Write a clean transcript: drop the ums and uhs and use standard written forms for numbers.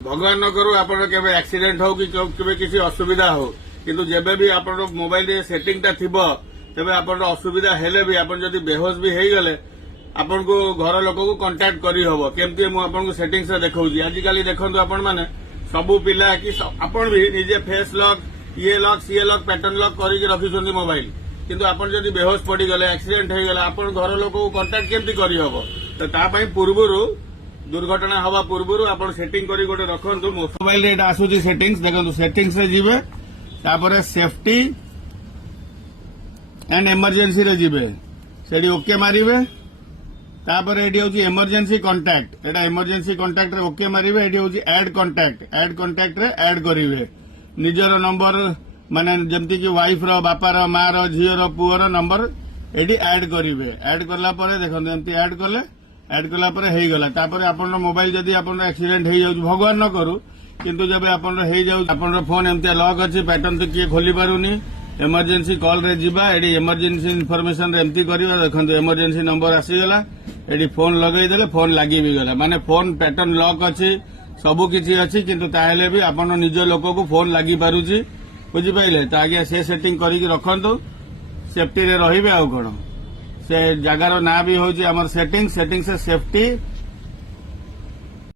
भगवान न करू आपण केबे एक्सीडेंट हो कि केबे किसी असुविधा हो किंतु जेबे भी आपण मोबाइल रे सेटिंग टा थिबो तेबे आपण असुविधा हेले भी आपण जदी बेहोश भी हेई गले आपण को घर लोक को कांटेक्ट करी हबो केमती मु आपण को सेटिंग से देखौजी आज काली देखंतु आपण माने सबु पिला कि आपण भी निजे फेस लॉक ये लॉक सी लॉक पैटर्न लॉक करी के रखिसोंदी मोबाइल किंतु आपण जदी बेहोश पड़ी गले एक्सीडेंट हेई गले आपण घर लोक को कांटेक्ट केमती करी हबो तो ता पई पूर्वरु दुर्घटना हवा पूर्व आपण सेटिंग करी गोटे रखंतु मोबाइल रे आसुची सेटिंग्स देखंतु सेटिंग्स रे जिवे तापरे सेफ्टी एंड इमरजेंसी रे जिवे सेडी ओके मारिवे तापरे एडी होची इमरजेंसी कांटेक्ट एटा इमरजेंसी कांटेक्ट रे ओके मारिवे एडी होची ऐड कांटेक्ट रे ऐड करिवे निजर नंबर माने जेमति कि वाइफ रो बापा रो मां रो झियो रो पुओ रो नंबर एडी ऐड करिवे ऐड करला परे देखंतु एमति ऐड करले ऐड कला पर हेई गला तापर आपन मोबाइल जदी आपन एक्सीडेंट हेई जाउ भगवान न करू किंतु जब आपन हेई जाउ आपन फोन एमते लॉक अछि पैटर्न तो किए खोली पारुनी इमरजेंसी कॉल रे जिबा एडी इमरजेंसी इन्फॉर्मेशन रे एमती करबा देखंतु इमरजेंसी नंबर आसी गला एडी फोन लगेई देले फोन लागी भी गला माने फोन पैटर्न लॉक अछि सबु किछि अछि किंतु ताहेले भी आपन निज लोक को फोन लागी पारुची बुझि पाइले त आगे से सेटिंग करी के रखंतु सेफ्टी रे रहिबे आ कोन से जगार ना भी होची हमर सेटिंग से सेफ्टी